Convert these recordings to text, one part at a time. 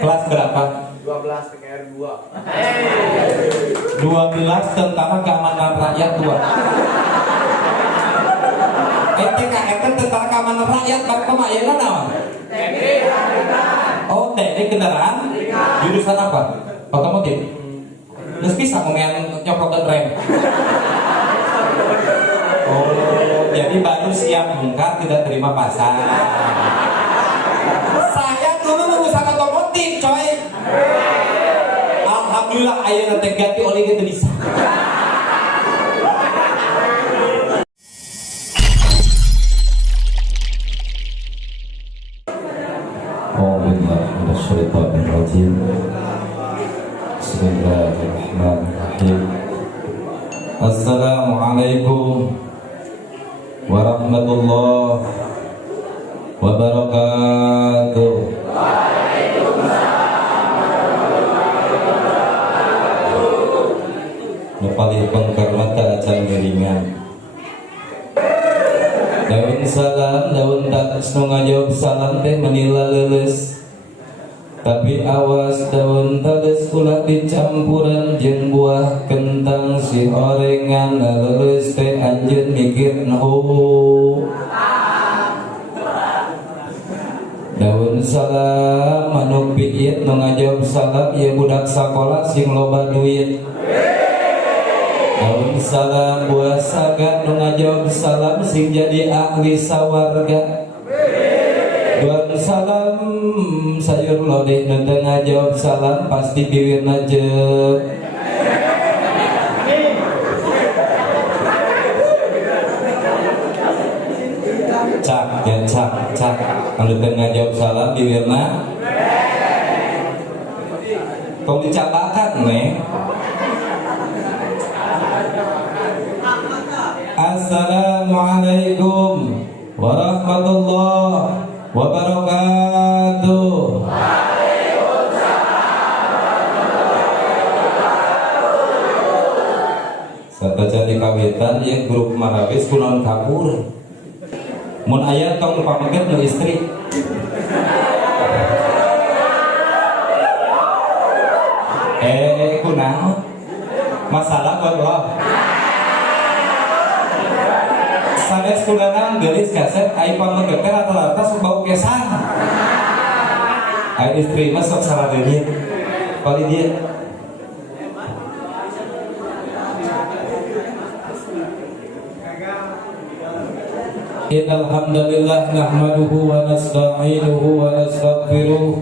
Kelas berapa? 12 TKR 2. 12 Tentara Keamanan Rakyat 2. TKR kan Tentara Keamanan Rakyat, Bapak Mayana naon? Oh, teknik kendaraan? Jurusan apa? Otomotif? Terus bisa ngomongin nyoplokan rem? Oh, jadi baru siap bongkar, tidak terima pasar. Saya dulu lulusan otomotif, coy. Alhamdulillah, ayah nanti ganti oli gitu bisa. Bismillahirrahmanirrahim. Bismillahirrahmanirrahim. Assalamualaikum warahmatullahi wabarakatuh. Nepali pengkarmata acan geringan. Daun salam, daun tak ngajawab salam teh menila leles. Tapi awas daun tades ulah dicampuran jeung buah kentang si orengan leles teh anjeun mikir nahu. Daun salam manuk biit nu ngajawab salam ieu budak sakola sing loba duit. Daun salam buah sagan nu ngajawab salam sing jadi ahli sawarga. Daun salam sayur lodeh nu teu ngajawab salam pasti bibirna jeuk. Cak ya cak kalau teu ngajawab salam bibirna kau dicatakan nih. Assalamualaikum warahmatullahi wabarakatuh. Satu jadi kawitan yang grup marawis kunaon kapur. Mun aya tong pamaget nu istri. Kunaon? Masalah buat sanes kunanan geulis kaset ai pamaget teh rata-rata sok bau kesan. Ai istri mah sok saradeunyeun. Kali dia Innal hamdalillah nahmaduhu wa nasta'inuhu wa nastaghfiruh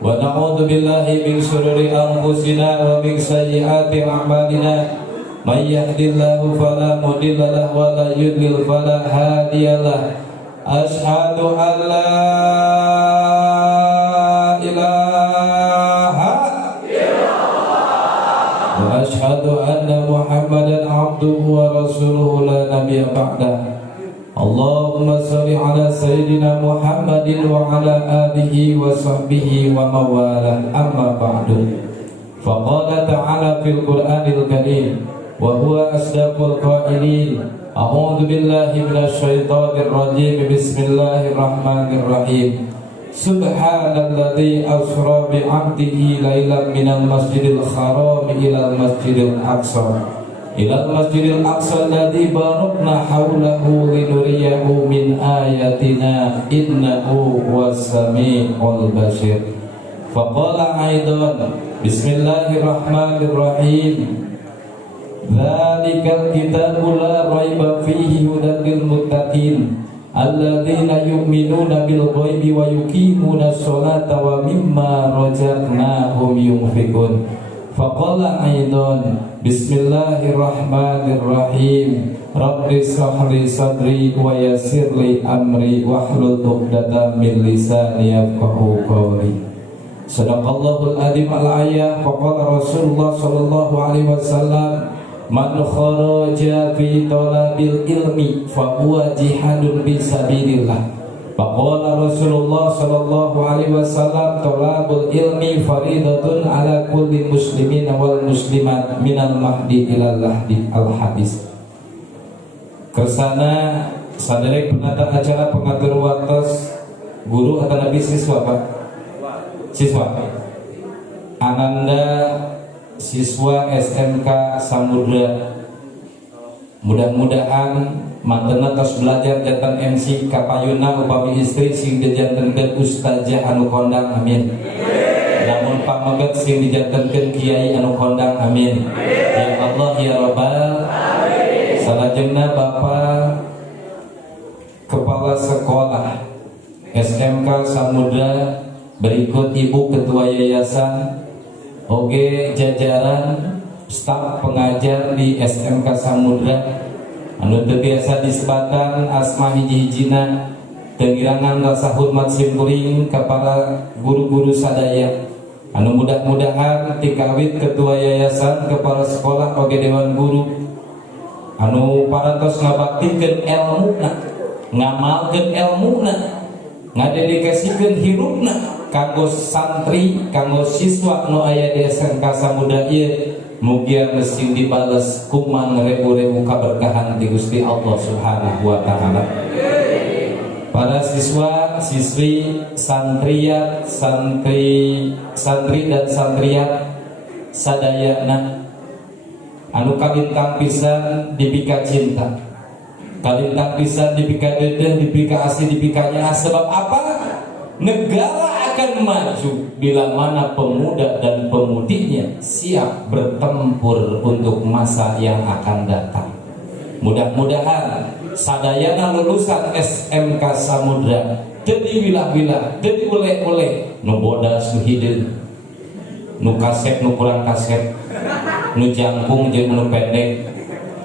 wa na'udzu billahi min shururi anfusina wa min sayyiati a'malina. May yahdihillahu fala mudilla lahu wa la yudlil fala hadiyalah. Asyhadu an la ilaha illallah wa asyhadu anna Muhammadan abduhu wa rasuluhu la nabiyya ba'dah. Allahumma salli ala sayyidina Muhammadin wa ala alihi wa sahbihi wa mawalah. Amma ba'du. Faqala ta'ala fil Qur'anil Karim wa huwa asdaqul qailin. A'udzu billahi minasy syaithanir rajim. Bismillahirrahmanirrahim. Subhanalladzi asra bi 'abdihi lailan minal masjidil haram ilal masjidil aqsa ilal masjidil aqsa alladzi barakna haulahu linuriyahu min ayatina innahu was-sami'ul basir. Faqala aidan bismillahirrahmanirrahim. Dzalikal kitabu la raiba fihi hudan lil muttaqin alladzina yu'minuna bil ghaibi wa yuqimuna sholata wa mimma razaqnahum yunfiqun. Faqala aidan bismillahirrahmanirrahim. Rabbi shrah li sadri wa yassir li amri wahlul 'uqdatam min lisani yafqahu qawli. Shadaqallahul adzim al-ayah. Faqala Rasulullah sallallahu alaihi wasallam man kharaja fi talabil ilmi fa huwa jihadun fi sabilillah. Faqala Rasulullah sallallahu alaihi wasallam talabul ilmi faridatun ala kulli muslimin wal muslimat minal mahdi ilal lahdi. Al-hadis. Kersana sadere penata acara pengatur waktos guru atau nabi siswa Pak? Siswa. Ananda siswa SMK Samudra, mudah-mudahan mantena tos belajar jantan MC kapayuna upami istri sing dijantankeun ustazah anu kondang, amin. Namun pamaget sing dijantankeun kiai anu kondang, amin. Ya Allah ya Rabbal alamin. Salajengna Bapak Kepala Sekolah SMK Samudra, berikut Ibu Ketua Yayasan, oge jajaran staf pengajar di SMK Samudra anu teu biasa disebatan asma hiji-hijina, tengirangan rasa hormat simkuring kepada guru-guru sadaya anu mudah-mudahan tikawit ketua yayasan, kepala sekolah oge dewan guru anu parantos ngabaktikeun elmuna, ngamalkeun elmuna, ngadedikasikeun hirupna kanggo santri, kanggo siswa nu aya di SMK Samudra ieu, mugia mesin dibales kumang rebu-rebu kaberkahan di Gusti Allah Subhanahu wa taala. Para siswa, siswi, santriat, santri dan santriat sadayana anu kalintang pisan dipika cinta, kalintang pisan dipika dedeh, dipika asih, dipika nyaah. Sebab apa? Negara akan maju bila mana pemuda dan pemudinya siap bertempur untuk masa yang akan datang. Mudah-mudahan sadayana lulusan SMK Samudra jadi wilah-wilah, jadi oleh-oleh, nu bodas nu hideung, nu kasep nu kurang kasep, nu jangkung jeung nu pendek.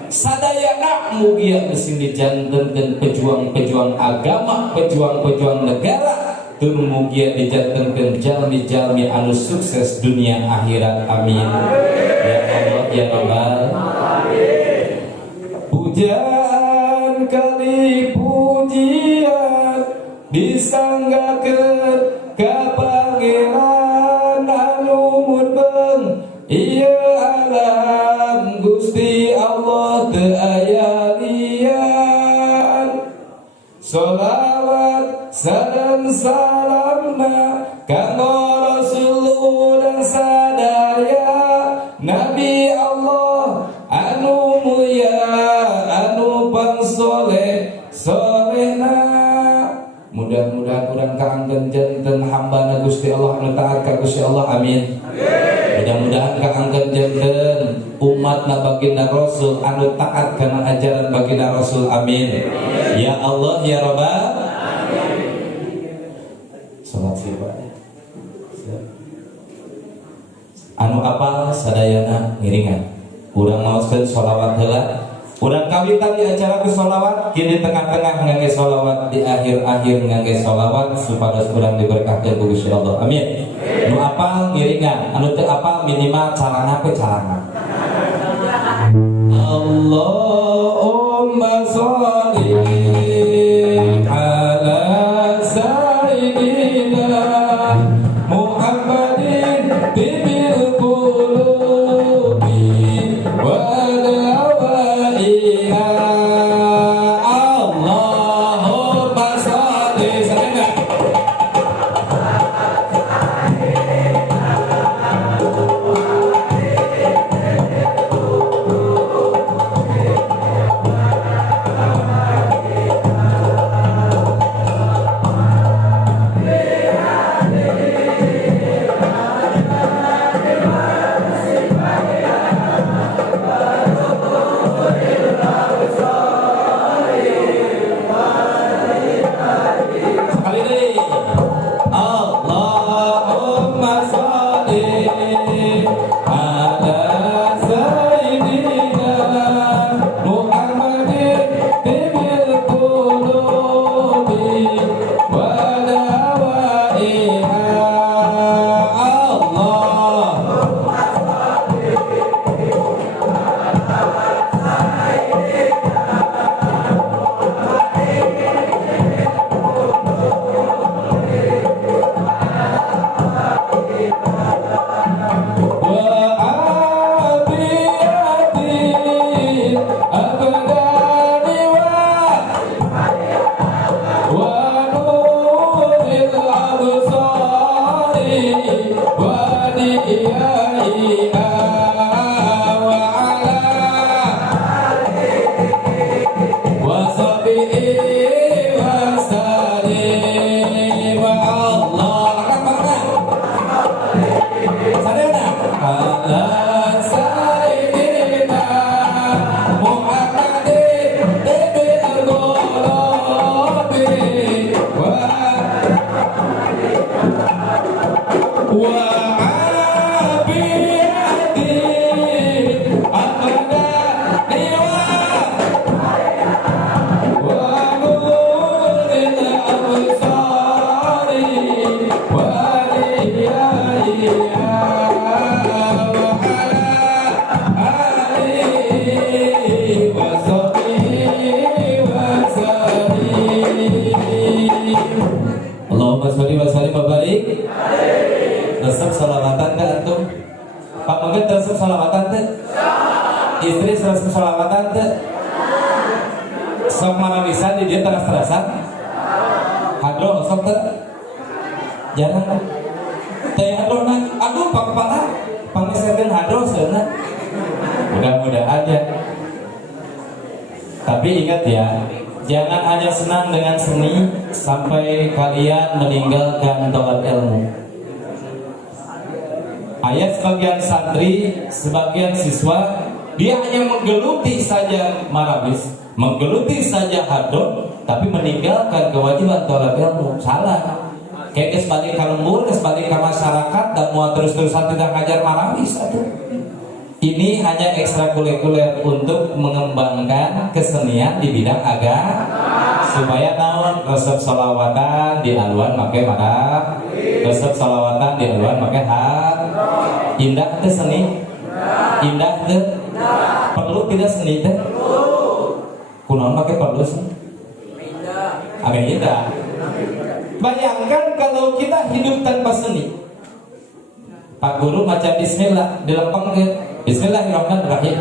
Sadayana mugia mesin dijantenkeun pejuang-pejuang agama, pejuang-pejuang negara, tur mugia dijantenkeun jalmi-jalmi anu sukses dunia akhirat, amin. Ya Allah ya Rabbal alamin. Pujian kali pujian disanggakeun ka Pangeran anu murbeng ieu alam, Gusti Allah teu aya lian. Sholawat salam salamna kanggo Rasul urang sadaya, Nabi Allah anu mulia, anu pangsoleh solehna. Mudah-mudahan urang kaangkeun janten hambana Gusti Allah anu taat ka Gusti Allah, amin. Mudah-mudahan kaangkeun janten umatna baginda Rasul anu taat kana ajaran baginda Rasul, amin. Ya Allah ya Rabbal alamin. Salat sifat anu apal sadayana ngiringan urang maoskeun sholawat heula. Urang kawitan di acara ke sholawat, kini tengah-tengah ngangge sholawat, di akhir-akhir ngangge sholawat, supados urang diberkahkeun ku Gusti Allah, amin. Nu apal ngiringan, anu teu apal minimal carana pe carana. Allahumma sholli ala sayyidina Muhammadin bibil qulubi wa dawaiha. Allahumma sholli sayyidina wa Allahumma sholli wa sallim wa barik. Resep salawatan teh antum? Pak Mungkin resep salawatan teh? Istri resep salawatan teh? Sok marawisan di dia teras-terasan? Hadro sok teh? Jarang. Teh hadro na, aduh Pak Kepala, pangisekeun hadro seuneu. Mudah-mudahan ya. Tapi ingat ya, jangan hanya senang dengan seni sampai kalian meninggalkan tolak ilmu. Ayat sebagian santri, sebagian siswa, dia hanya menggeluti saja marawis, menggeluti saja hadro, tapi meninggalkan kewajiban tolak ilmu. Salah. Kayak kesebalik kalembur, kesebalik ke masyarakat, dan mau terus-terusan tidak ngajar marawis. Ini hanya ekstrakurikuler untuk mengembangkan kesenian di bidang agama supaya naon resep salawatan di aluan make madap, resep salawatan di aluan make hat. Indah teh seni, indah teh perlu tidak seni teh? Kunaon make perlu sih? Agak indah. Bayangkan kalau kita hidup tanpa seni. Pak Guru macam bismillah dilempeng ke Bismillahirrahmanirrahim.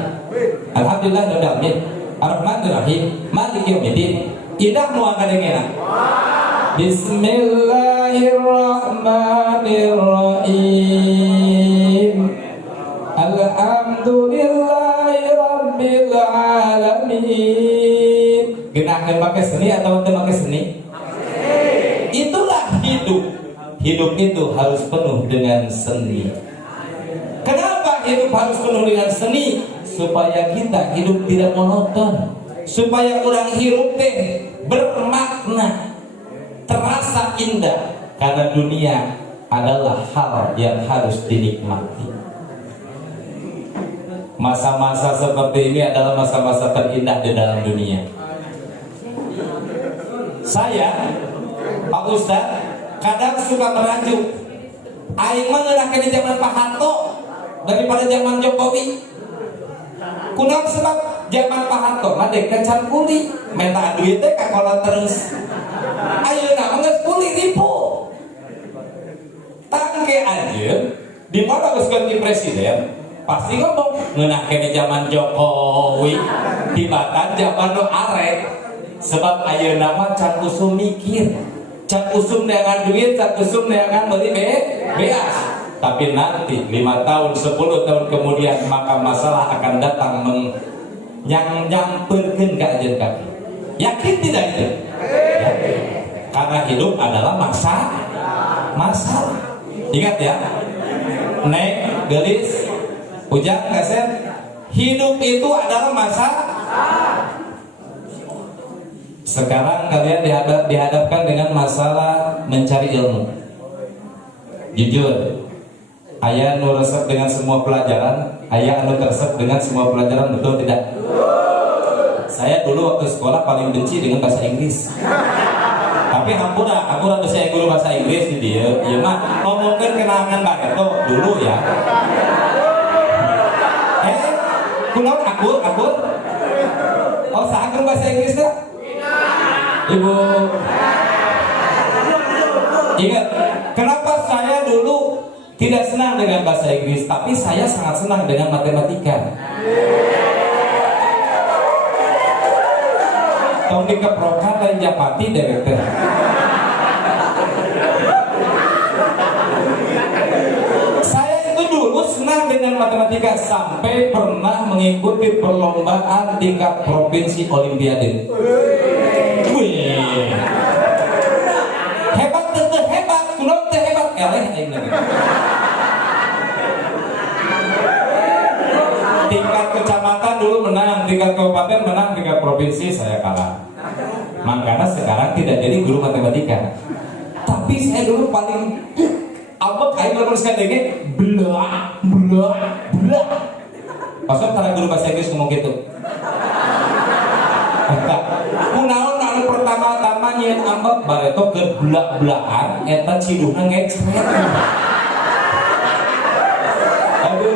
Alhamdulillahirabbil alamin. Arrahmanirrahim. Maliki yaumiddin. Indah nu angadengena. Bismillahirrahmanirrahim. Alhamdulillahirabbil alamin. Geunahkeun pakai seni atau teu pakai seni? Itulah hidup. Hidup itu harus penuh dengan seni. Kenapa hidup harus penuh dengan seni? Supaya kita hidup tidak monoton, supaya orang hidup teh bermakna, terasa indah. Karena dunia adalah hal yang harus dinikmati. Masa-masa seperti ini adalah masa-masa terindah di dalam dunia. Saya, Pak Ustadz, kadang suka merajuk. Aing mah ngeunahkeun di zaman Pak Harto daripada zaman Jokowi. Kunaon sebab zaman Pak Harto mah dek can kuli, menta duit teh kakolot terus. Ayeuna mah geus kuli ribu. Tangke anjeun di mana geus ganti presiden pasti ngomong ngeunahkeun di zaman Jokowi, tibatan zaman nu arek. Sebab ayeuna mah can usum mikir. Can usum dengan duit, can usum dengan beli beas. Tapi nanti 5 tahun, 10 tahun kemudian maka masalah akan datang nyamperkeun ka ajeun kaki. Yakin tidak itu? Yakin. Karena hidup adalah masalah. Ingat ya. Nek, gelis, ujang, kaset. Hidup itu adalah masalah. Sekarang kalian dihadapkan dengan masalah mencari ilmu. Jujur, aya nu resep dengan semua pelajaran, aya anu resep dengan semua pelajaran, betul tidak? Saya dulu waktu sekolah paling benci dengan bahasa Inggris. Tapi hampura saya guru bahasa Inggris di dia. Ieu mah ngomongkeun kenangan bareto dulu ya. Kunaon akur? Oh, saha bahasa Inggris teh? Ibu, ingat, kenapa saya dulu tidak senang dengan bahasa Inggris, tapi saya sangat senang dengan matematika. Tong dikeprokan dan japati direktur. Saya itu dengan matematika sampai pernah mengikuti perlombaan tingkat provinsi olimpiade. Wih. Hebat teh hebat, kulon teh hebat eleh aing lagi. Tingkat kecamatan dulu menang, tingkat kabupaten menang, tingkat provinsi saya kalah. Makanya sekarang tidak jadi guru matematika. Tapi saya dulu paling apa kayak menuliskan dege blah blah blah. Pasal cara guru bahasa Inggris ngomong gitu. Kunaon anu pertama-tama nyeun ambek bareto ke belak-belakan eta ciduhna ngexret. Aduh.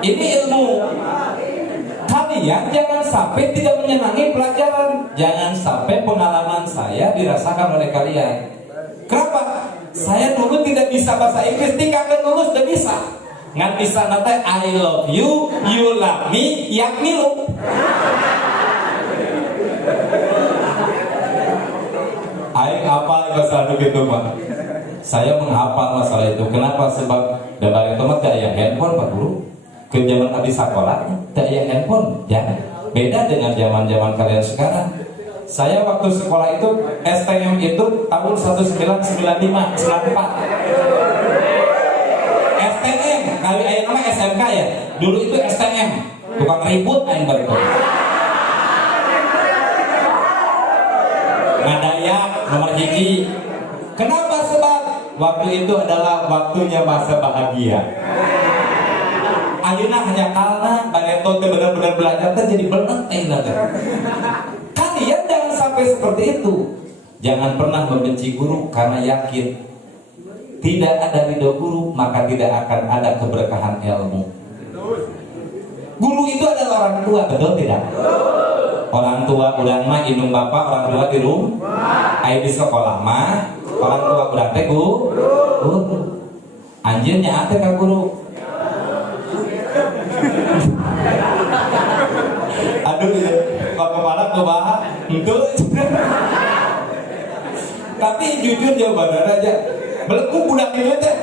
Ini ilmu. Kalian jangan sampai tidak menyenangi pelajaran. Jangan sampai pengalaman saya dirasakan oleh kalian. Kenapa? Saya dulu tidak bisa bahasa Inggris, tingkat lulus udah bisa. Ngan bisa nate I love you, you love me, yak milu. Aing hafal bahasa gitu Pak. Saya menghafal masalah itu. Kenapa? Sebab dalam itu mah ya handphone Pak Guru. Ke zaman abis sekolah tak ada handphone ya, beda dengan zaman kalian sekarang. Saya waktu sekolah itu STM itu tahun 1995 94 STM kali ayat nama SMK ya, dulu itu STM tukang ribut aing baru ngadayak nomor hiji. Kenapa? Sebab waktu itu adalah waktunya masa bahagia. Ayeuna hanya kalna bareto teh benar-benar belajar teh jadi bener teh. Kalian jangan sampai seperti itu. Jangan pernah membenci guru karena yakin tidak ada ridho guru maka tidak akan ada keberkahan ilmu. Guru itu adalah orang tua, betul tidak? Orang tua urang mah indung bapak, orang tua di rumah. Aya di sekolah mah orang tua urang teh guru. Anjeun nya teh ka guru. Aduh ya, Pak Kepala kebaha itu. Tapi jujur jawabannya aja beleku budak ini teh.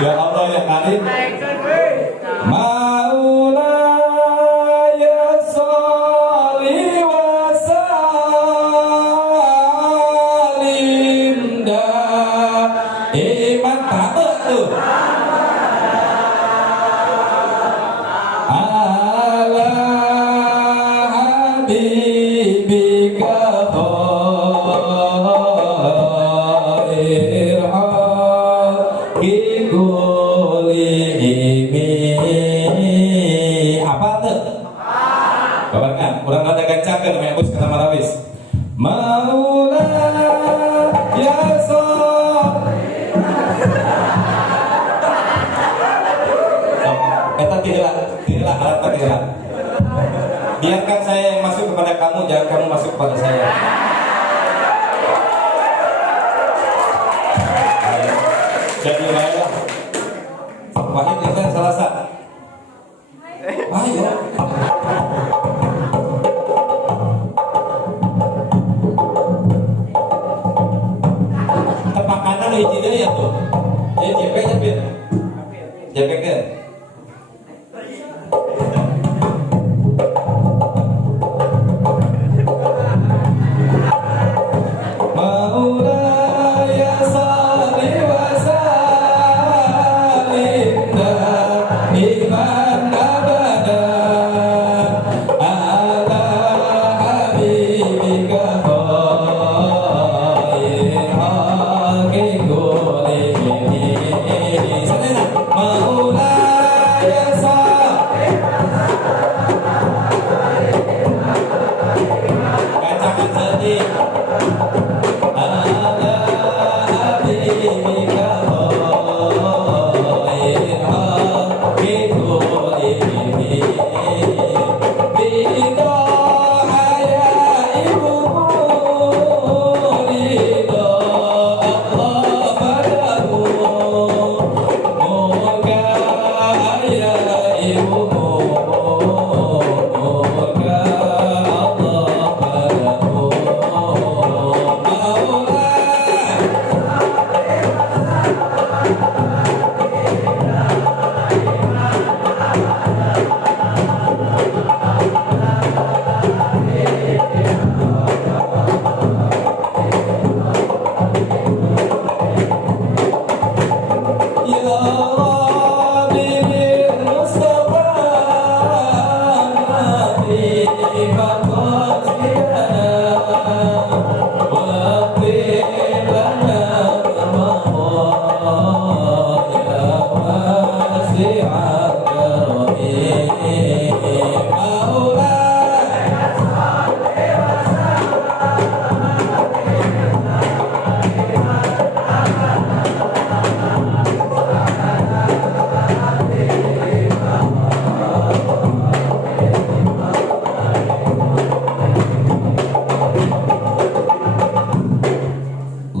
Ya Allah ya Karim. Maula ya sholli wa sallim iman tabe tuh. Orang rada gancakeun me bos kata Marawis. Maula ya sol. Eta tidaklah harap tidak. Biarkan saya yang masuk kepada kamu, jangan kamu masuk kepada saya. Jadi baiklah. Wahid kita Selasa. Ayo. Tepakanan hiji deui ya tuh. Ya JP nya JP ke. Maula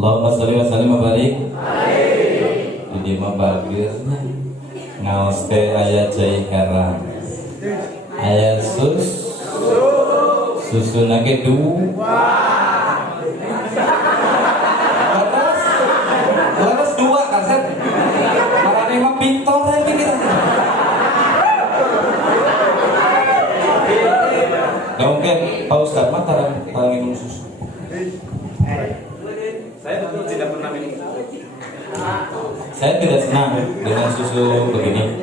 Allahumma sholli wa sallim wa barik. Jadi mah bagus ngaos teh aya cai herang. Aya susuna ge Laras dua kaset. Marane mah pintor we mikir. Gak mungkin Pak Ustadz mah tarang minum susu. Saya betul tidak pernah minum susu. Saya tidak senang dengan susu begini.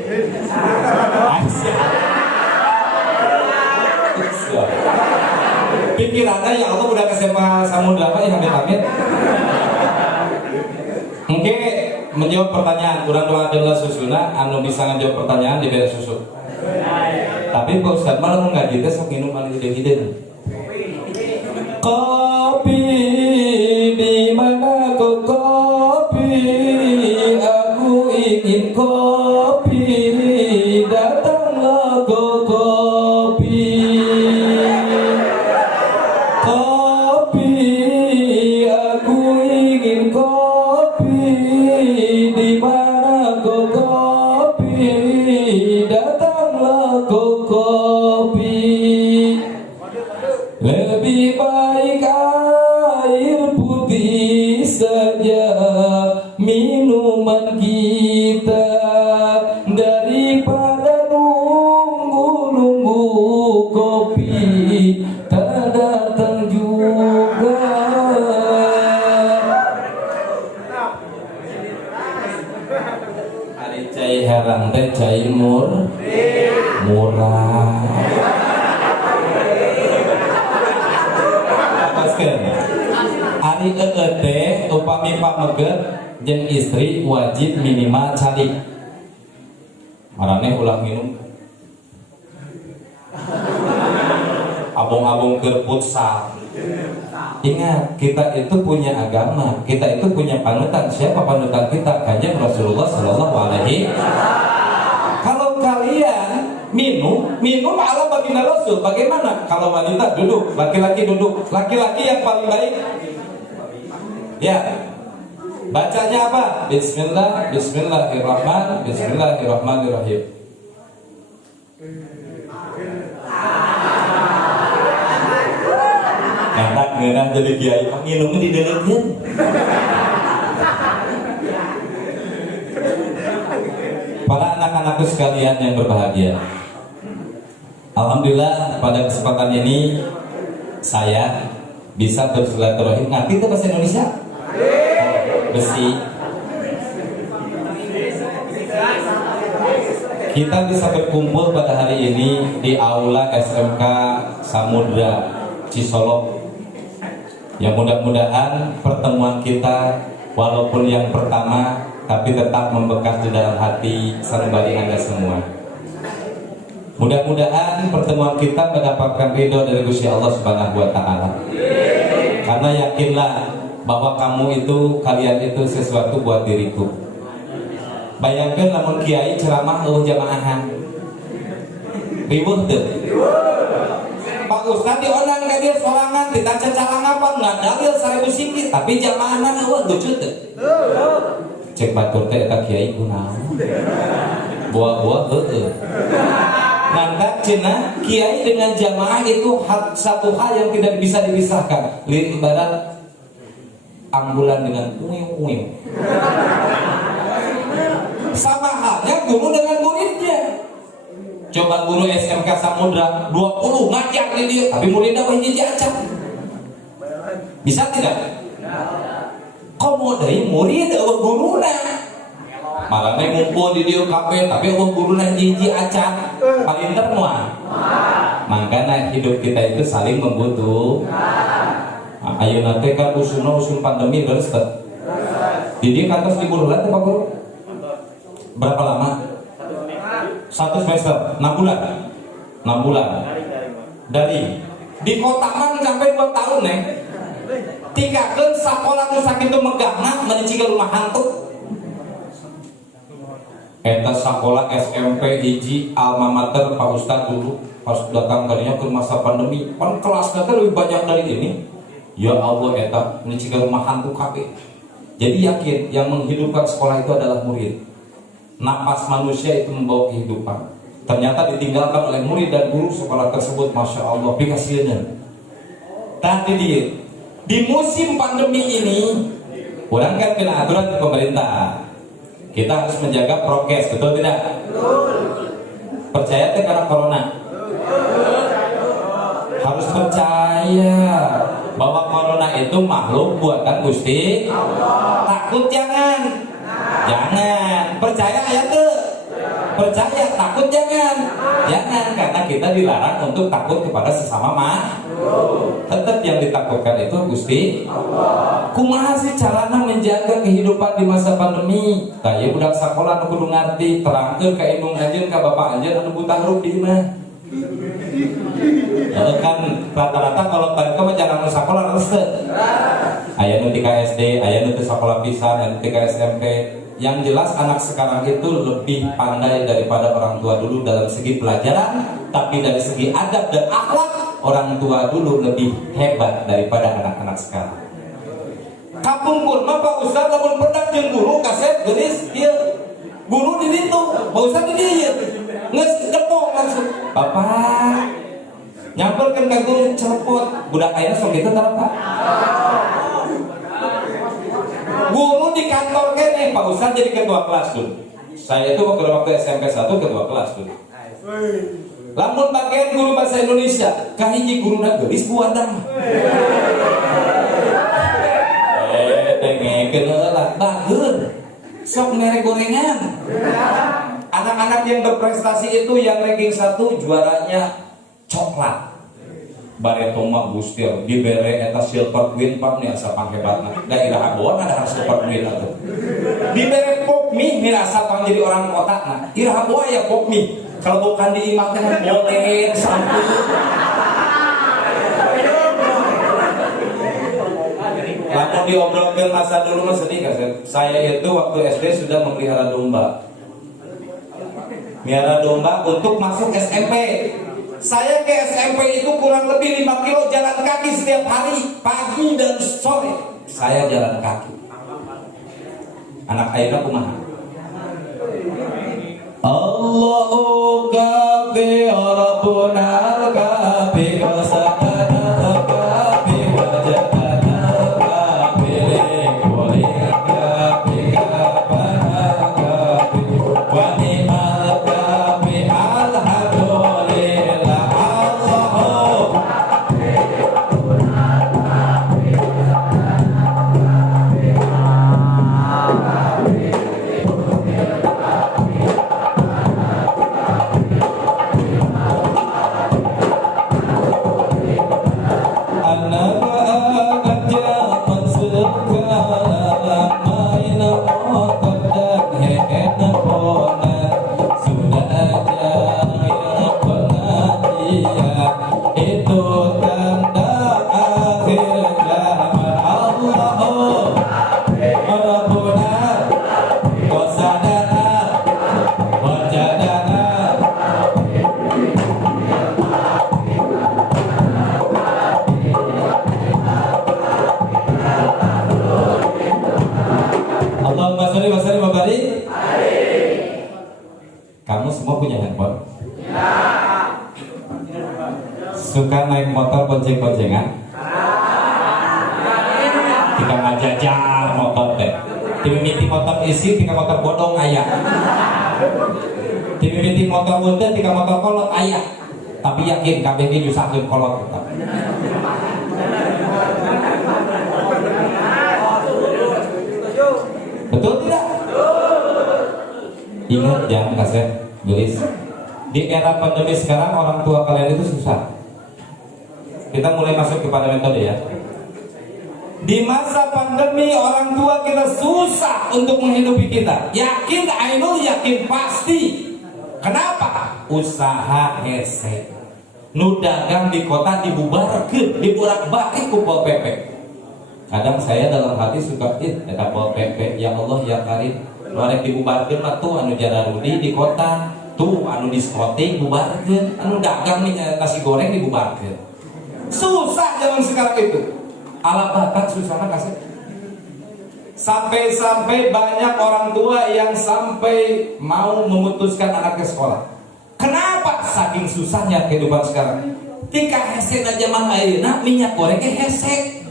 Pikirannya ya Allah udah ke SMA Samudra apa ya amit-amit. Mungkin menjawab pertanyaan kurang doa adalah susuna anu bisa ngejawab pertanyaan di beda susu. Tapi Pak Ustadz malah ngaji teh sok minum anu ide-ide. Kopi di mana kok kopi? Aku ingin kopi, datanglah kok kopi. Kopi, aku ingin kopi, di mana kok kopi? Datanglah kok kopi. Lebih baik air putih saja minuman kita daripada nunggu kopi tak datang juga. Ari cai herang teh cai murah. Ari teh upami pameget jeung istri wajib minimal calik. Marane ulah minum. Abong-abong keur futsal. Ingat, kita itu punya agama, kita itu punya panutan. Siapa panutan kita? Kanjeng Rasulullah sallallahu alaihi wasallam. Kalau kalian minum ala baginda Rasul. Bagaimana? Kalau wanita duduk, laki-laki duduk. Laki-laki yang paling baik ya, bacanya apa? Bismillahirrahmanirrahim. Enak ngeunah jadi kiai, minumnya didelengkeun. Para anak-anakku sekalian yang berbahagia, alhamdulillah pada kesempatan ini saya bisa bersilaturahim. Ngerti itu bahasa Indonesia? Besi. Kita bisa berkumpul pada hari ini di aula SMK Samudra Cisolok. Yang mudah-mudahan pertemuan kita walaupun yang pertama tapi tetap membekas di dalam hati sanubari Anda semua. Mudah-mudahan pertemuan kita mendapatkan ridho dari Gusti Allah Subhanahu wa taala. Karena yakinlah bahwa kalian itu sesuatu buat diriku. Bayangkan lamun kiai ceramah jamaahan. Ribuh teu? Pak Ustad diundang ka dieu sorangan ditaca calang apa enggak dalil 1000 sikit tapi jamaahan eueuh lucu teu? Cek batur teh eta kiai kunaon? Buah-buah heueuh. Mantap cenah kiai dengan jamaah itu satu hal yang tidak bisa dipisahkan. Lain ibarat ambulan dengan uyung-uyung. Sama halnya guru dengan muridnya. Coba guru SMK Samudra 20 ngajar di dia, tapi muridnya wah hiji acak. Bisa tidak? Komo deui murid eueuh guruna. Marane ngumpul di dia kabeh, tapi eueuh guruna hiji acak. Palinter moal. Makanya hidup kita itu saling membutuhkan. Ayeuna teh kan usun pandemi terus teh. Jadi kantos di bulan teh Pak Guru. Berapa lama? 1 semester, 6 bulan. 6 bulan. Dari di kota man sampai 2 tahun nih. Tinggalkan sekolah nu sakitu megahna mencegah rumah hantu. Eta sekolah SMP hiji alma mater Pak Ustad dulu pas datang tadinya ke masa pandemi, kan kelasnya lebih banyak dari ini. Ya Allah, eta mencegah rumah hantu kabeh. Jadi yakin yang menghidupkan sekolah itu adalah murid. Napas manusia itu membawa kehidupan. Ternyata ditinggalkan oleh murid dan guru sekolah tersebut, masya Allah, pikasinya. Tadi di musim pandemi ini, orang kan kena aturan di pemerintah. Kita harus menjaga prokes, betul tidak? Percaya karena corona? Harus percaya bahwa corona itu makhluk buatan Gusti Allah. Takut jangan. Jangan. Percaya ya tuh. Percaya, takut jangan. Jangan, karena kita dilarang untuk takut kepada sesama makhluk. Tetap yang ditakutkan itu Gusti Allah. Kumaha sih carana menjaga kehidupan di masa pandemi? Kayak budak sekolah nu kudu ngarti, terangkeun ka indung anjeun ka bapak anjeun anu buta huruf di imah. Kan rata-rata kalau mereka mah jangan sekolah harus teu. Aya nu tika SD, aya nu teu sekolah pisan, aya nu tika SMP. Yang jelas anak sekarang itu lebih pandai daripada orang tua dulu dalam segi pelajaran, tapi dari segi adab dan akhlak orang tua dulu lebih hebat daripada anak-anak sekarang. Kapung kurma Pak Ustaz lamun pedak jeung guru kaset geunis ieu. Guru di ditu, Pak Ustaz di dieu. Geus depok langsung. Bapak nyamperkeun ka guru celepot, budak ayeuna sok kitu tara Pak. Guru di kantor kene, Pak Ustaz jadi ketua kelas dulu. Saya itu waktu SMP 1 ketua kelas dulu. Lamun bagian guru bahasa Indonesia, kahiji guruna geulis buadang. Dengekeun heula, bageun. Sok mere gorengan. Anak-anak yang berprestasi itu yang ranking 1 juaranya coklat. Bareto mah Gustil dibere eta silver queen pak nih asa panghebatna. Daerah Aboan ada silver queen atuh. Dibere pop mie mirasa pang jadi orang kota. Nah, iraha boa ya pop mie. Kalau bukan di imah teh boten sampu. Lalu diobrolkan masa dulu mah sedih kan. Saya itu waktu SD sudah memelihara domba. Melihara domba untuk masuk SMP. Saya ke SMP itu kurang lebih 5 kilo jalan kaki setiap hari, pagi dan sore. Saya jalan kaki. Anak ayeuna kumaha? Allahu kafi rabbuna kafi wasabana kafi wajadana kafi likulli kafi kapana kafi wa ni'mal kafi alhamdulillah. Kamu semua punya handphone? Suka naik motor bonceng-boncengan? Kita ngajajar motor teh. Timimiti motor isi, tika motor bodong ayah. Timimiti motor bunten, tika motor kolot ayah. Tapi yakin kabeh ge nyusakeun kolot tetap. Betul tidak? Ingat jangan kaset gelis. Di era pandemi sekarang orang tua kalian itu susah. Kita mulai masuk kepada metode ya. Di masa pandemi orang tua kita susah untuk menghidupi kita. Yakin ainul yakin pasti. Kenapa? Usaha hese. Nu dagang di kota dibubarkeun, dibolak-balik ku Pol PP. Kadang saya dalam hati suka eta Pol PP, ya Allah ya Karim. Barek dibubarkeun mah tuh anu jararudi di kota, tuh anu diskotik bubarkeun, anu dagang nih nasi goreng dibubarkeun. Susah zaman sekarang itu. Ala bakat susahna kasih. Sampai-sampai banyak orang tua yang sampai mau memutuskan anak ke sekolah. Kenapa? Saking susahnya kehidupan sekarang. Tika hesek na zaman ayeuna minyak goreng hesek.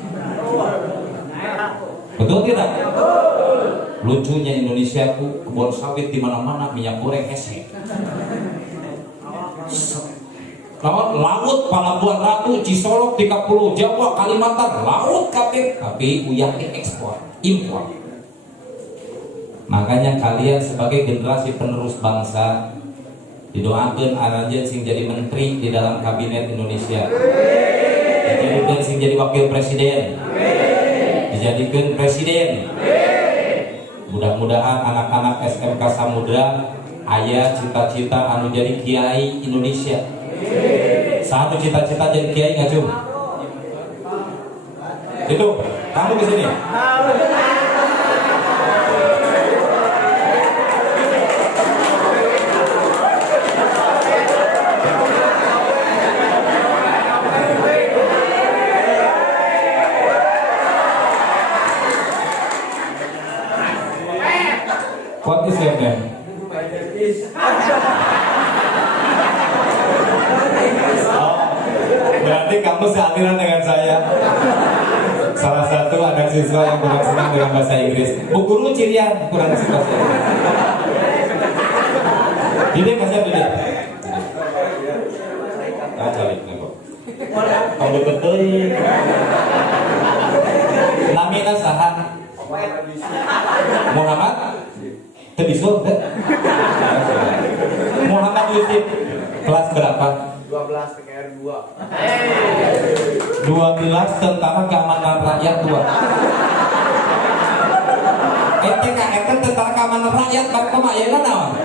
Betul tidak? Lucunya Indonesia ku kebun sawit di mana-mana minyak goreng hesek. Laut Palabuhan Ratu, Cisolok, 30 Jawa, Kalimantan, laut kabeh, tapi uyah ekspor, impor. Makanya kalian sebagai generasi penerus bangsa didoakan aranjeun sing jadi menteri di dalam kabinet Indonesia. Dijadikan sing jadi wakil presiden. Dijadikan presiden. Mudah-mudahan anak-anak SMK Samudra aya cita-cita anu jadi kiai Indonesia. Satu cita-cita jadi kiai nggak cum? Itu kamu kesini. What is your name? Berarti kamu sealiran dengan saya. Salah satu anak siswa yang kurang senang dengan bahasa Inggris. Bu guru cirian kurang suka bahasa Inggris. Jadi bahasa Inggris. Cari nego. Kalau betul. Namina saha? Muhammad. Tebisul. Muhammad Yusuf. Kelas berapa? 12 TKR 2. 12 Tentara Keamanan Rakyat 2. TKR Tentara Keamanan Rakyat Bapak ayeuna naon?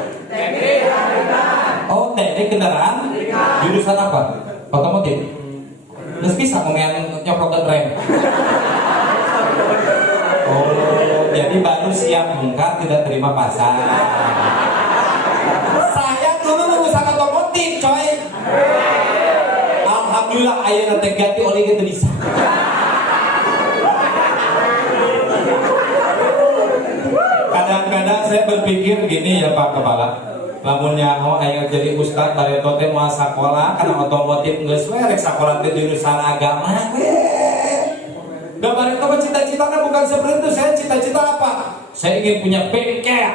Oh, teknik kendaraan. Jurusan apa? Otomotif. Terus bisa ngomongin nyoplok rem. Oh, jadi baru siap bongkar tidak terima pasar. Saya dulu lulusan otomotif, coy. Alhamdulillah ayeuna teh ganti oli gitu bisa. Kadang-kadang saya berpikir gini ya Pak Kepala. Lamun nyaho aya jadi ustad bareto teh moal sakola kana otomotif geus we rek sakola teh jurusan agama. Bareto mah cita-citanya bukan seperti itu. Saya cita-cita apa? Saya ingin punya bengkel.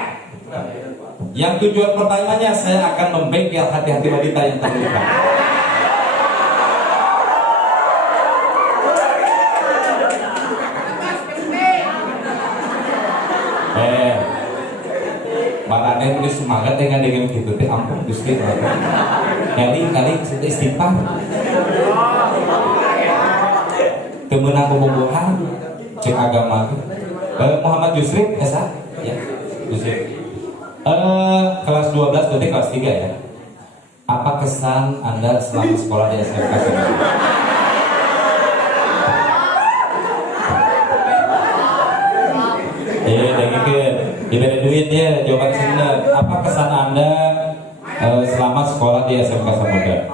Yang tujuan pertamanya saya akan membengkel hati-hati wanita yang terluka. Barangnya tulis semangat dengan gitu teh ampun Gusti. Kali sudah istighfar. Temenang pembubuhan cek agama. Muhammad Yusrif esa ya. Yusrif. Kelas 12 berarti kelas 3 ya. Apa kesan Anda selama sekolah di SMK Samudra? Diberi duit ya, jawaban sebenar. Apa kesan Anda selama sekolah di SMK Samudra?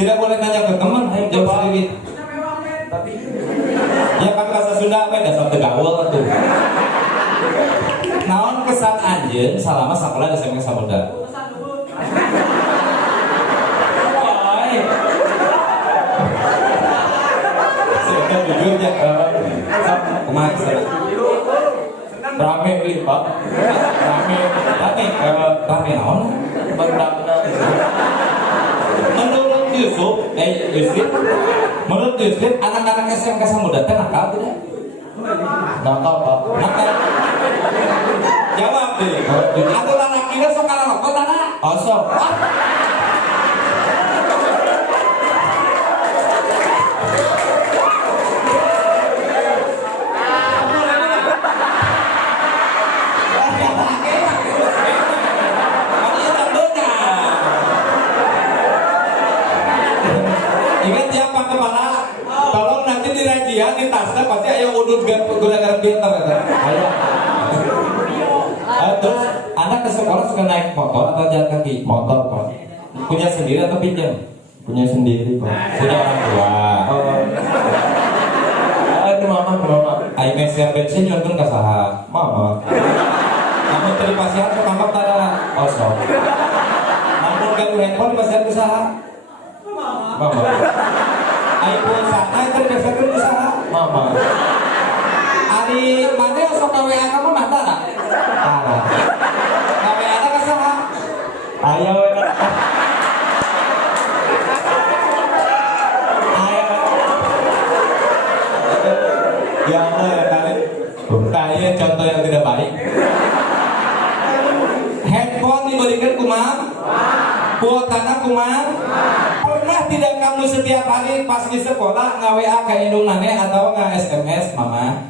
Tidak boleh nanya ke teman, ayo jawab sendiri. Ya pakai bahasa Sunda apa dasar tegaul tuh. Naon kesan anjeun selama sekolah di SMK Samudra? Saya jujur ya, kumaha kesana? Rame beli Pak. Rame naon? Menurut Yusuf, anak-anak SMK Samudra teh nakal tidak? Nakal Pak. Nakal. Jawab deh. Atau laki-laki sok rokok tanah? Oh sok. Anda ke sekolah suka naik motor atau jalan kaki? Motor Pak. Punya sendiri atau pinjam? Punya sendiri Pak. Punya orang tua. Aduh mama. Ayo meser bensin juga kan kasaha. Mama. Namun tadi pasien ketangkap tada kosong. Namun kalau handphone pasien usaha. Mama. Ayo pulsa, ayo tadi pasien usaha. Mama. Ari mana sok WA kamu mana tak? Tara. WA ada kasaha. Ayo wena. Ya Allah ya kali. Saya contoh yang tidak baik. Handphone diberikan kumam, kuotana kumam. Pernah tidak kamu setiap hari pas di sekolah nge-WA ke indung nane atau nge-SMS mama?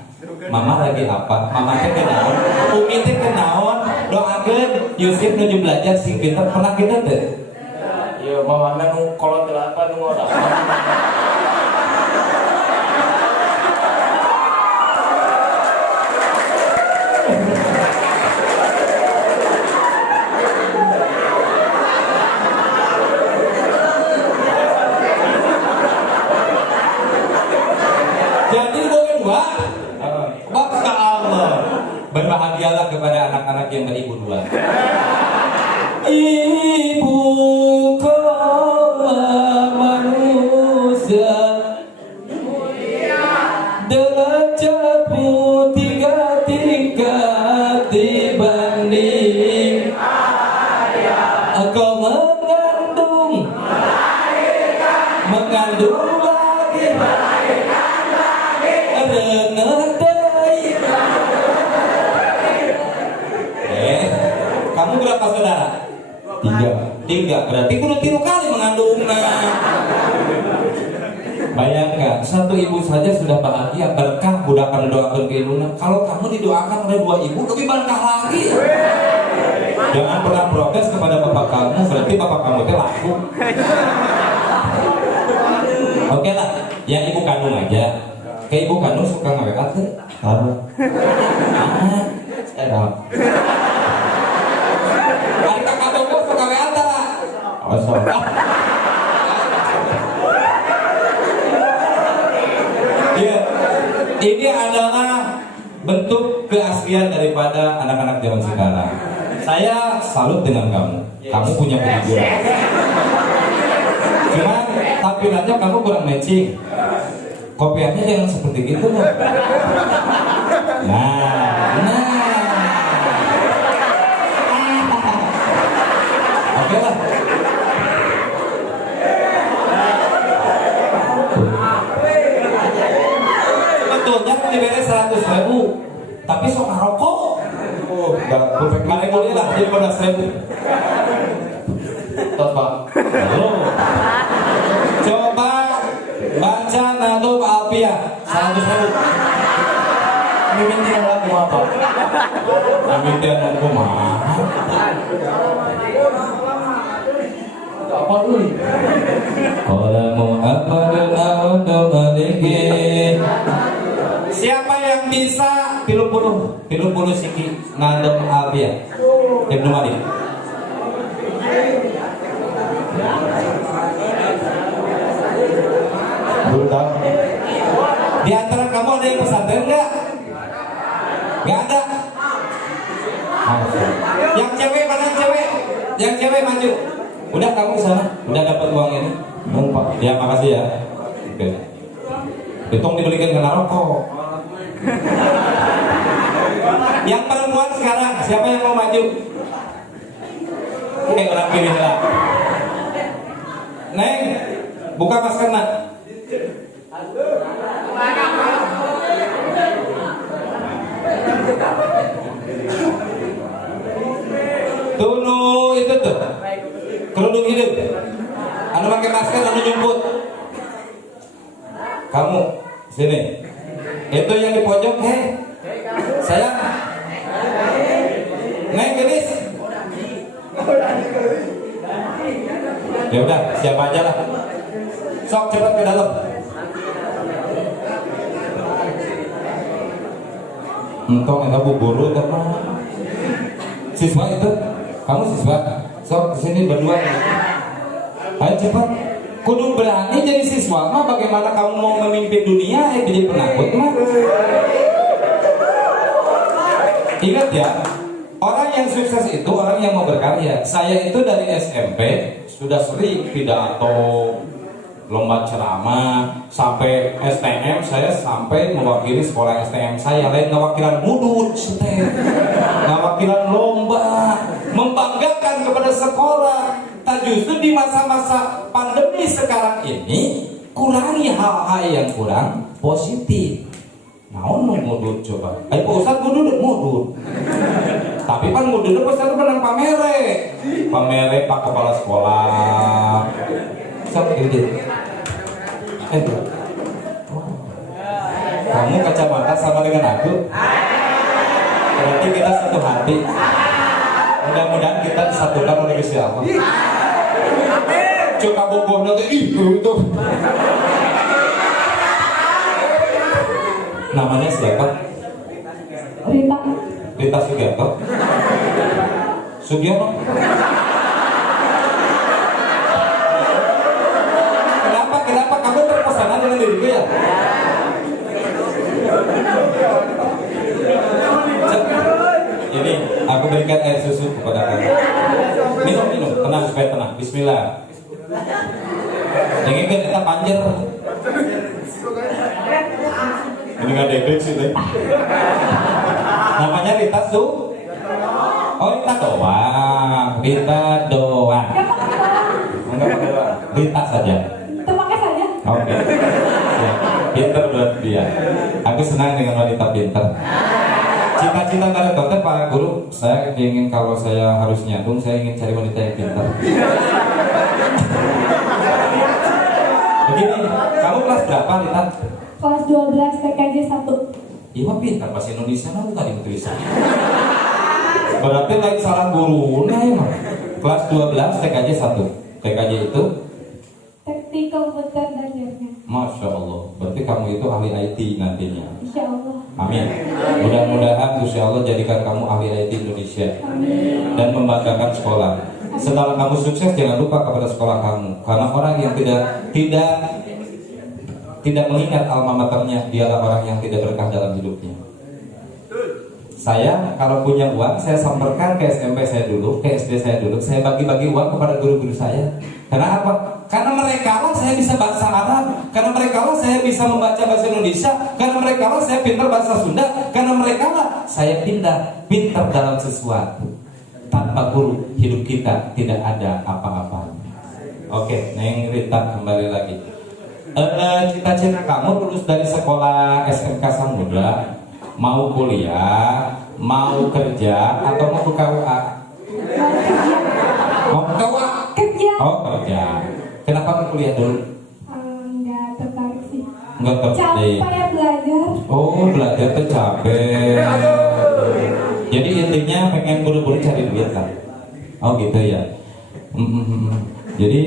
Mama lagi apa? Mama teh kenaon? Umi teh kenaon? Doakeun Yusuf nuju belajar sing pinter. Pernah kita teh? Iya mama nu kolot apa nu ora. Jadi boleh dua. Bangsa Allah. Berbahagialah kepada anak-anak yang beribu dua. Ibu koma manusia derajat tiga dibanding engkau mengandung lagi kamu berapa saudara? Tiga. Berarti kudu 3 kali mengandungnya. Bayangkan, satu ibu saja sudah bahagia, berkah budak pada doakan ke iluna. Kalau kamu didoakan oleh 2 ibu, lebih berkah lagi. Jangan pernah protes kepada bapak kamu, berarti bapak kamu itu laku. Oke lah, yang ibu kandung aja. Kayak ibu kandung suka nge-WA tuh. Enak. Hari kakak bogor suka WA tak? Iya, ini adalah bentuk keaslian daripada anak-anak zaman sekarang. Saya salut dengan kamu. Kamu punya kejujuran. Cuman tampilannya kamu kurang matching. Kopiannya jangan seperti gitu loh. Nah. Oke lah. Betulnya kan diberes 100.000, tapi sok ngarokok. Oh, enggak, perfect kali boleh lah, jadi 15.000. Tos Pak. Halo. Coba baca Nadum Alfiah 100.000. Mimin tidak laku apa? Mimin tidak laku mah. Apa dulu? Qalamu apadun a'udu malikin. Siapa yang bisa 30 siki Nadum Alfiah? Ibnu Malik. Budak. Di antara kamu ada yang pesantren enggak? Enggak ada. Yang cewek mana cewek? Yang cewek maju. Udah kamu ke sana, udah dapat uang ini. Pak. Ya makasih ya. Oke. Hitung dibelikan kena rokok. Yang perempuan sekarang siapa yang mau maju? Oke, orang pilih lah. Neng, buka maskernya. Tunu itu tuh kerudung hidup. Anu pakai masker, anu jemput. Kamu sini. Itu yang di pojok, sayang. Neng gelis. Ya udah, siapa aja lah. Sok cepat ke dalam. Entong enggak bu guru teman. Siswa itu, kamu siswa. So, kesini berdua. Ayo cepat. Kudu berani jadi siswa mah. Bagaimana kamu mau memimpin dunia? Jadi penakut mah. Ingat ya, orang yang sukses itu orang yang mau berkarya. Saya itu dari SMP sudah sering pidato, lomba ceramah, sampai STM saya sampai mewakili sekolah STM saya. Lain ngawakilan mudut, ngawakilan lomba, membanggakan kepada sekolah. Tak justru di masa-masa pandemi sekarang ini kurangi hal-hal yang kurang positif. Naon mudut coba? Ayo Pak Ustadz mudut. Tapi kan mudut Pak Ustadz menang pamere Pak Kepala Sekolah. Siapa ini? Kamu kacamata sama dengan aku? Berarti kita satu hati. Mudah-mudahan kita disatukan oleh Gusti Allah. Coba boboh nanti itu. Namanya siapa? Rita Sugiarto. Sugiono. Kenapa kamu terpesona dengan diriku ya? Ini aku berikan air susu kepada kamu. Minum, tenang supaya tenang. Bismillah. Jangan kita panjer. Ini nggak debek sih, deh. Namanya Rita Su. Oh, Rita doang. Enggak pakai doang. Rita saja. Oke. Ya, pinter buat dia. Aku senang dengan wanita pinter. Cita-cita dari dokter Pak Guru, saya ingin kalau saya harus nyambung, saya ingin cari wanita yang pinter. Begini, kamu kelas berapa, Rita? Kelas 12 TKJ 1. Iya, pintar bahasa Indonesia namun tadi tulisan. Berarti lain salah gurunya emang. Kelas 12 TKJ 1. TKJ itu Teknik komputer dan jaringan. Masya Allah, berarti kamu itu ahli IT nantinya. Insya Allah. Amin. Mudah-mudahan Insya Allah jadikan kamu ahli IT Indonesia. Amin. Dan membanggakan sekolah. Setelah kamu sukses, jangan lupa kepada sekolah kamu. Karena orang yang tidak mengingat alma maternya, dialah orang yang tidak berkah dalam hidupnya. Saya kalau punya uang, saya samperkan ke SMP saya dulu, ke SD saya dulu, saya bagi-bagi uang kepada guru-guru saya. Karena apa? Karena mereka lah saya bisa bahasa Arab, karena mereka lah saya bisa membaca bahasa Indonesia, karena mereka lah saya pintar bahasa Sunda, karena mereka lah saya pintar dalam sesuatu. Tanpa guru, hidup kita tidak ada apa-apa. Oke, Neng Rita kembali lagi. Cita-cita kamu lulus dari sekolah SMK Samudra, mau kuliah, mau kerja, atau mau ke KUA? Mau ke KUA? Kerja. Oh, kerja. Kenapa ke kuliah dulu? Enggak tertarik sih. Enggak tertarik. Capek belajar. Oh, belajar tuh capek. Jadi intinya pengen buru-buru cari duit kan? Oh gitu ya. Jadi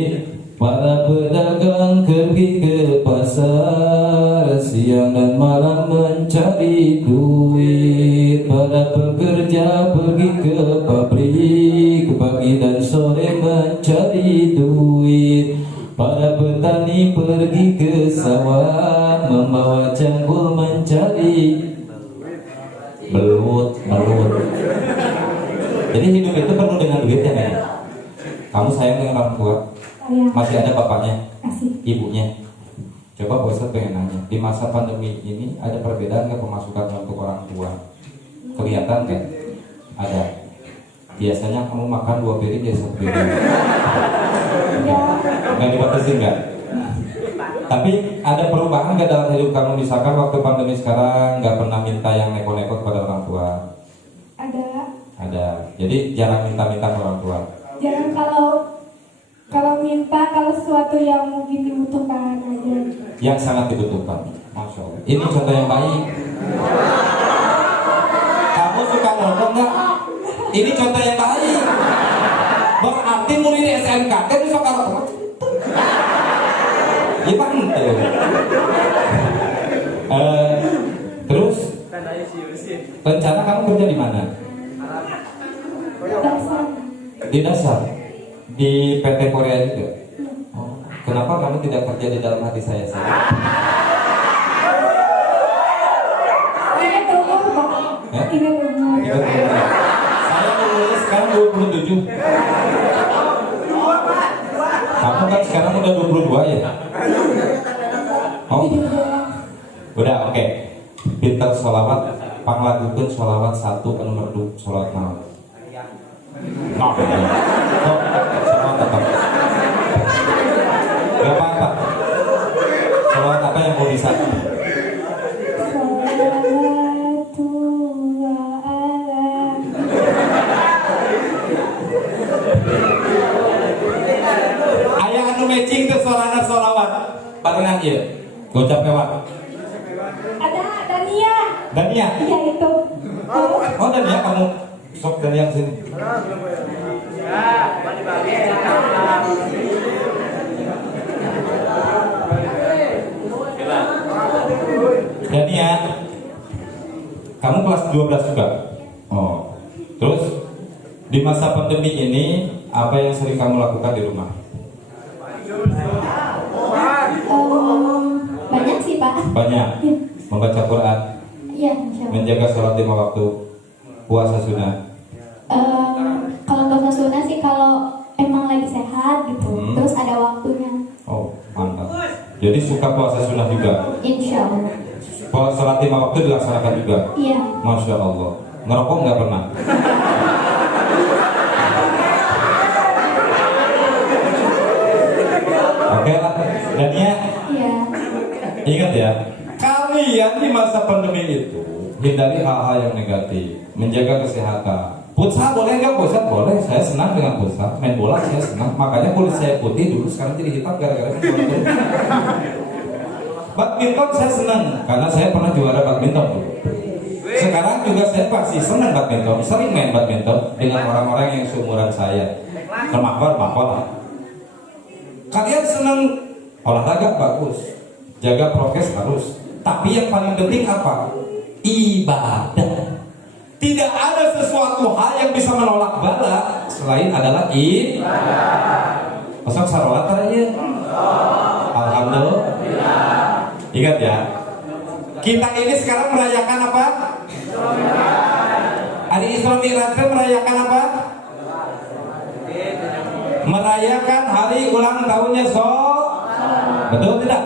para pedagang pergi ke pasar, siang dan malam mencari duit. Para pekerja pergi ke pabrik, pagi dan sore mencari duit. Para petani pergi ke sawah, membawa cangkul mencari belut. Jadi hidup itu penuh dengan duit ya kan? Kamu sayang dengan orang tua? Masih ada bapaknya? Masih. Ibunya? Coba Pak Ustadz pengen nanya, di masa pandemi ini ada perbedaan nggak pemasukan untuk orang tua? Kelihatan kan? Ada. Biasanya kamu makan 2 piring, dia 1 piring. Ya. Nggak dibatasi nggak? Tapi ada perubahan nggak dalam hidup kamu? Misalkan waktu pandemi sekarang nggak pernah minta yang neko-neko kepada orang tua? Ada. Jadi jarang minta-minta ke orang tua. Jangan kalau minta, kalau sesuatu yang mungkin dibutuhkan aja. Yang sangat dibutuhkan. Masya Allah. Ini contoh yang baik. Kamu suka ngomong nggak? Ini contoh yang baik. Berarti murid SMK kan suka ngomong. Ya kan? Terus rencana kamu kerja di mana? Di dasar, di PT Korea juga. Oh, kenapa kamu tidak kerja di dalam hati saya saja? Ingat umur, Pak. Ya? Ingat umur. Saya umurnya sekarang 27. Kamu kan sekarang udah 22 ya? Oh, udah oke. Pintar sholawat, panglagukeun sholawat 1 nomor 2 sholawat malam. No, sholawat apa? Gak apa-apa. Sholawat apa yang mau bisa? Ayah anu matching ke solana sholawat barengan ieu. Gocap lewat. Ada Dania. Dania. Iya itu. Oh Dania kamu sok Dania sini. Dania, kamu kelas 12 juga. Oh, terus di masa pandemi ini apa yang sering kamu lakukan di rumah? Banyak sih, Pak. Banyak. Iya. Membaca Quran, Iya, insya Allah. menjaga sholat 5 waktu, puasa sunnah. Kalau puasa sunnah sih kalau emang lagi sehat gitu, terus ada waktunya. Oh, mantap. Jadi suka puasa sunnah juga. Insya Allah. Puasa sholat 5 waktu dilaksanakan juga. Iya. Masya Allah. Ngerokok nggak pernah? Oke lah. Dania, Iya. ingat ya, kalian di masa pandemi itu hindari hal-hal yang negatif, menjaga kesehatan. Futsal boleh nggak? Futsal boleh. Saya senang dengan futsal. Main bola saya senang. Makanya kulit saya putih dulu, sekarang jadi hitam gara-gara main bola terus. Badminton saya senang karena saya pernah juara badminton dulu. Sekarang juga saya pasti senang badminton, sering main badminton dengan orang-orang yang seumuran saya. Remaja lah. Kalian senang olahraga bagus, jaga prokes harus. Tapi yang paling penting apa? Ibadah. Tidak ada sesuatu hal yang bisa menolak bala selain adalah ibadah. Pasang salawat aja. Alhamdulillah. Ingat ya. Kita ini sekarang merayakan apa? Hari Isra Mi'raj merayakan apa? Merayakan hari ulang tahunnya Betul tidak?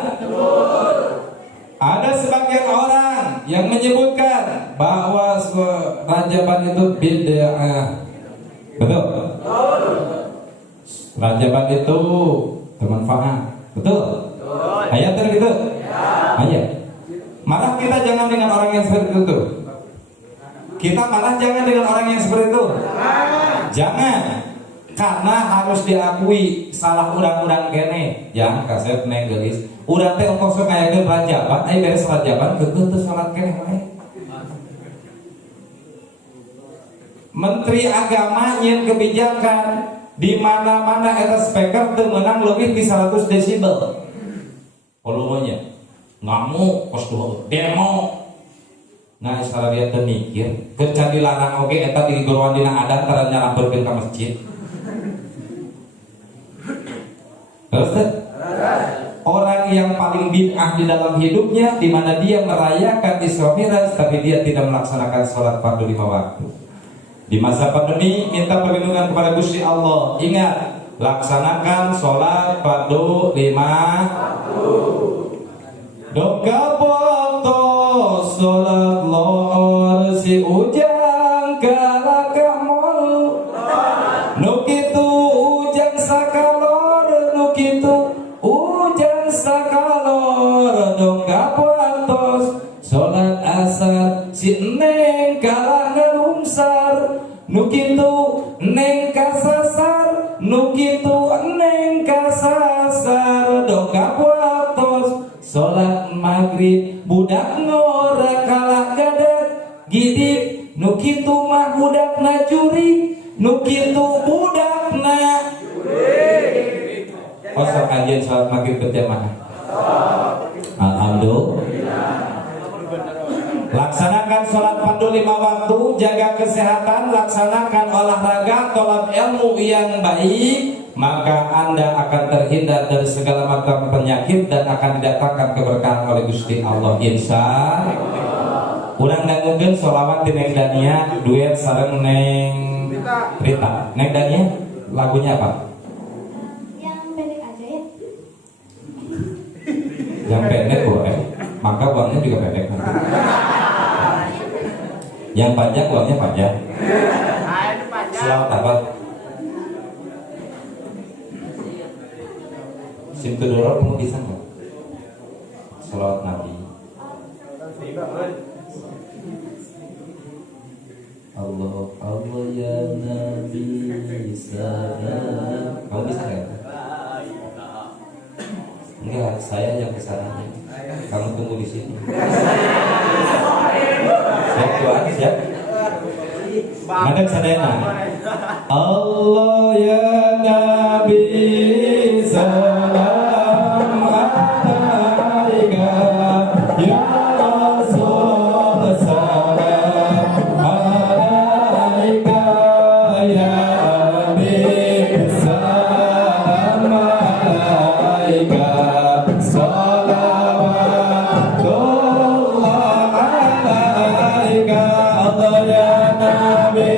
Ada sebagian orang yang menyebutkan bahwa Rajaban itu bid'ah. Betul? Rajaban itu bermanfaat. Betul? Ayat kan gitu? Ayat. Marah kita jangan dengan orang yang seperti itu. Kita marah jangan dengan orang yang seperti itu. Jangan. Karena harus diakui salah undang-undang kene. Yang kaset neng gelis. Udah teh ongkos kayak rajaban, ayo beres rajaban, kekeh teu salat kene wae. Menteri Agama nyeun kebijakan di mana-mana eta speaker teu meunang leuwih ti 100 desibel. Volumenya. Ngamuk pos demo. Nah, sararea teu mikir, keur can dilarang oge eta di gorowan dina adat tara nyarapeukeun ka masjid. Terus orang yang paling bid'ah di dalam hidupnya, di mana dia merayakan Isra Mi'raj tapi dia tidak melaksanakan sholat fardu 5 waktu. Di masa pandemi minta perlindungan kepada Gusti Allah. Ingat, laksanakan sholat fardu 5 waktu. Doka poto sholat lohor si ujang kalakamol. Nukitu ujang sakalor, nukitu ujang sakalor. Doka poto sholat asar si neng kalah ngerumsar. Nukitu neng kasasar, nukitu neng kasasar. Doka poto sholat maghrib budak ngora kalah gadat gidip. Nukitu mah budak na juri, nukitu budak na juri. Kosong ajian sholat maghrib berjamaah. Alhamdulillah. Laksanakan sholat fardu 5 waktu, jaga kesehatan, laksanakan olahraga, semangat tolab ilmu yang baik, maka Anda akan terhindar dari segala macam penyakit dan akan didatangkan keberkahan oleh Gusti Allah, insya Allah. Urang dangukeun sholawat di Neng Dania duet sareng Neng Rita. Neng Dania lagunya apa? Yang pendek aja ya. Yang pendek boleh, maka uangnya juga pendek nanti. Yang panjang uangnya panjang. Selamat apa? Simtudoro kamu bisa nggak? Salawat Nabi. Allah Allah ya Nabi salam. Kamu bisa nggak? Enggak, saya yang kesana. Kamu tunggu di sini. Siap Tuhan, siap. Madem sadayana. Allah ya Nabi salam alaika ya Rasul salam alaika ya Habib salam alaika salawatullah alaika Allah ya Nabi.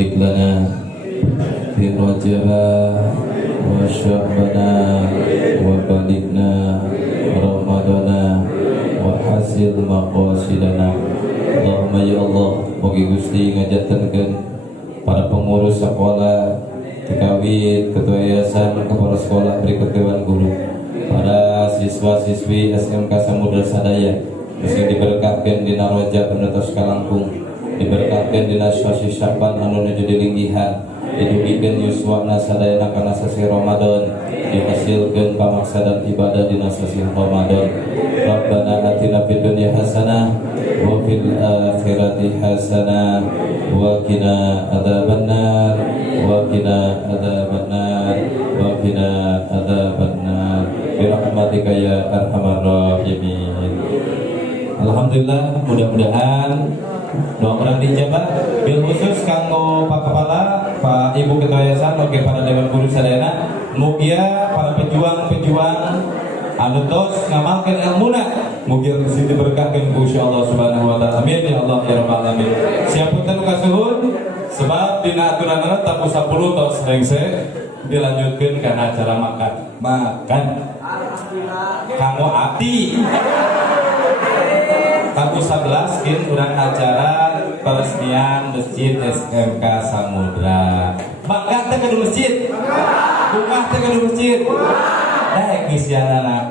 barik lana fi rajaba wa sya'bana wa balikna ramadana wa hasil maqasidana. Allahumma ya Allah, mugi Gusti ngajatenkeun para pengurus sekolah, kawit, ketua yayasan, kepala sekolah, berikut dewan guru, para siswa-siswi SMK Samudra Sadaya, sing diberkatkeun dina Rajab menetos kalangkung, diberkatkeun dina sasi Syaban anu nuju dilinggihan, didugikeun yuswana sadayana kana sasi Ramadan, dihasilkeun pamaksadan ibadah dina sasi Ramadan. Rabbana atina fid dunya hasanah wa fil akhirati hasanah wa qina adzabannar wa qina adzabannar wa qina adzabannar bi rahmatika ya arhamar rahimin. Alhamdulillah, mudah-mudahan doa orang dijabah. Bil khusus kanggo Pak Kepala, Pak Ibu Ketua Yayasan, oke para dewan guru sadayana, mugia para pejuang-pejuang anu tos ngamalkeun ilmuna, mugia Gusti diberkahkeun ku Gusti Allah Subhanahu wa taala. Amin ya Allah ya rabbal alamin. Siapunten kasuhun sebab dina aturanna tamu 10 tos rengse dilanjutkeun kana acara makan. Kamu abdi. Tamu 11 kin urang acara peresmian Masjid SMK Samudra. Bangga teh ka masjid. Bungah teh ka masjid. Daek ngisianana.